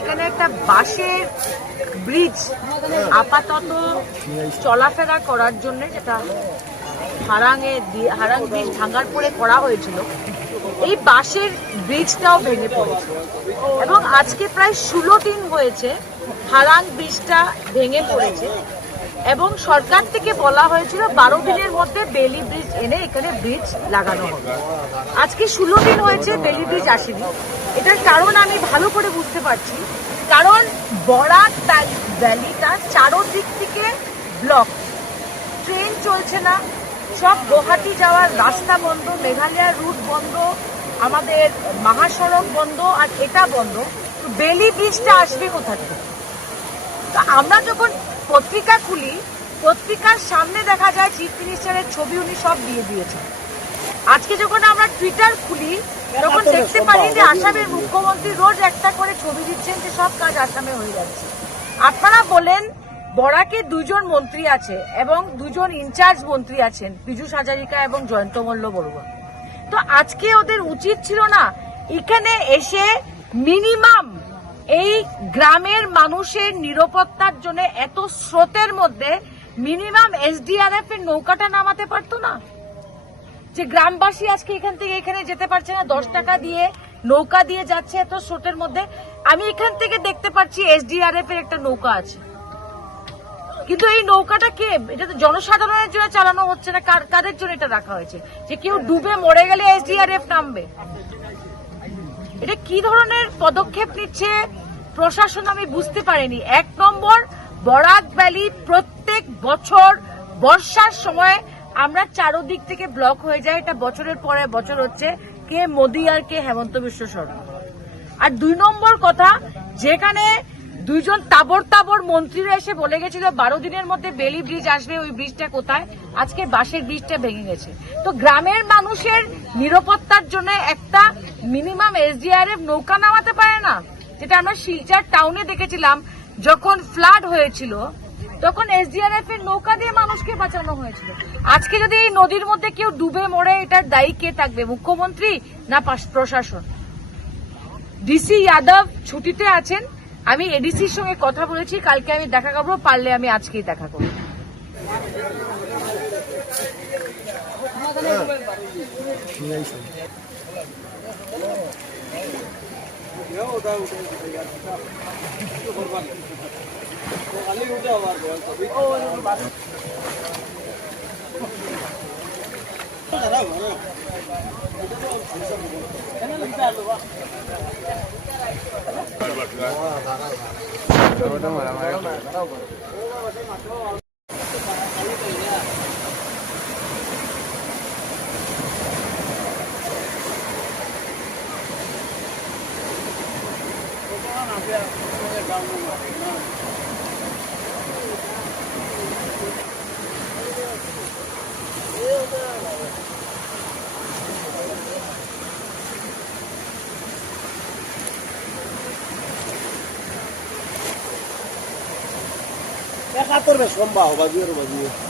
এখানে একটা বাঁশের ব্রিজ আপাতত চলাফেরা করার জন্য, যেটা হারাং ব্রিজ ভাঙার পরে করা হয়েছিল, এই বাঁশের ব্রিজটাও ভেঙে পড়েছে এবং আজকে প্রায় 16 দিন হয়েছে হারাং ব্রিজটা ভেঙে পড়েছে এবং সরকার থেকে বলা হয়েছিল 12 দিনের মধ্যে বেলি ব্রিজ এনে এখানে ব্রিজ লাগানো হবে। আজকে 16 দিন হয়েছে, বেলি ব্রিজ আসেনি। এটার কারণ আমি ভালো করে বুঝতে পারছি, কারণ বরাক ভ্যালিটা চারদিক থেকে ব্লক, ট্রেন চলছে না, সব গুয়াহাটি যাওয়ার রাস্তা বন্ধ, মেঘালয়ের রুট বন্ধ, আমাদের মহাসড়ক বন্ধ, আর এটা বন্ধ। তো বেলি ব্রিজটা আসবে কোথা থেকে? তো আমরা যখন পত্রিকা খুলি, পত্রিকার সামনে দেখা যায় চিফ মিনিস্টারের ছবি উনি সব দিয়ে দিয়েছেন। আজকে যখন আমরা টুইটার খুলি তখন দেখতে পারি যে আসামের মুখ্যমন্ত্রী রোজ একটা করে ছবি দিচ্ছেন যে সব কাজ আসামে হয়ে যাচ্ছে। আপনারা বলেন বরাকে 2 জন মন্ত্রী আছে এবং 2 জন ইনচার্জ মন্ত্রী আছেন, পীযূষ হাজারিকা এবং জয়ন্ত মল্ল বড়ুয়া। তো আজকে ওদের উচিত ছিল না এখানে এসে মিনিমাম এই গ্রামের মানুষের নিরাপত্তার জন্য এত স্রোতের মধ্যে মিনিমাম এসডিআরএফ এর নৌকাটা নামাতে পারতো না? যে গ্রামবাসী আজকে এখান থেকে এখানে যেতে পারছে না, 10 টাকা দিয়ে নৌকা দিয়ে যাচ্ছে এত স্রোতের মধ্যে। আমি এখান থেকে দেখতে পাচ্ছি এসডিআরএফ এর একটা নৌকা আছে, কিন্তু এই নৌকাটা কে? এটা তো জনসাধারণের জন্য চালানো হচ্ছে না, কাদের জন্য এটা রাখা হয়েছে? যে কেউ ডুবে মরে গেলে এসডিআরএফ নামবে? এটা কি ধরনের পদক্ষেপ নিচ্ছে প্রশাসন আমি বুঝতে পারিনি। 1 নম্বর, বরাক ভ্যালি প্রত্যেক বছর বর্ষার সময় আমরা চারদিক থেকে ব্লক হয়ে যায়। এটা বছরের পরে বছর হচ্ছে, কে মোদী আর কে হেমন্ত বিশ্ব শর্মা। আর 2 নম্বর কথা, যেখানে 2 জন তাবড় মন্ত্রীরা এসে বলে গেছিল 12 দিনের মধ্যে বেলি ব্রিজ আসবে, ওই ব্রিজটা কোথায়? আজকে বাঁশের ব্রিজটা ভেঙে গেছে। তো গ্রামের মানুষের নিরাপত্তার জন্য একটা মিনিমাম এসডিআরএফ নৌকা নামাতে পারে না? যেটা আমরা শিলচর টাউনে দেখেছিলাম, যখন ফ্লাড হয়েছিল তখন এসডিআরএফ এর নৌকা দিয়ে মানুষকে বাঁচানো হয়েছিল। আজকে যদি এই নদীর মধ্যে কেউ ডুবে মরে, এটার দায়ী কে থাকবে? মুখ্যমন্ত্রী না প্রশাসন? ডিসি যাদব ছুটিতে আছেন, আমি এডিসির সঙ্গে কথা বলেছি, কালকে আমি দেখা করবো, পারলে আমি আজকেই দেখা করবো। Deja torre somba o bagiero bagiero.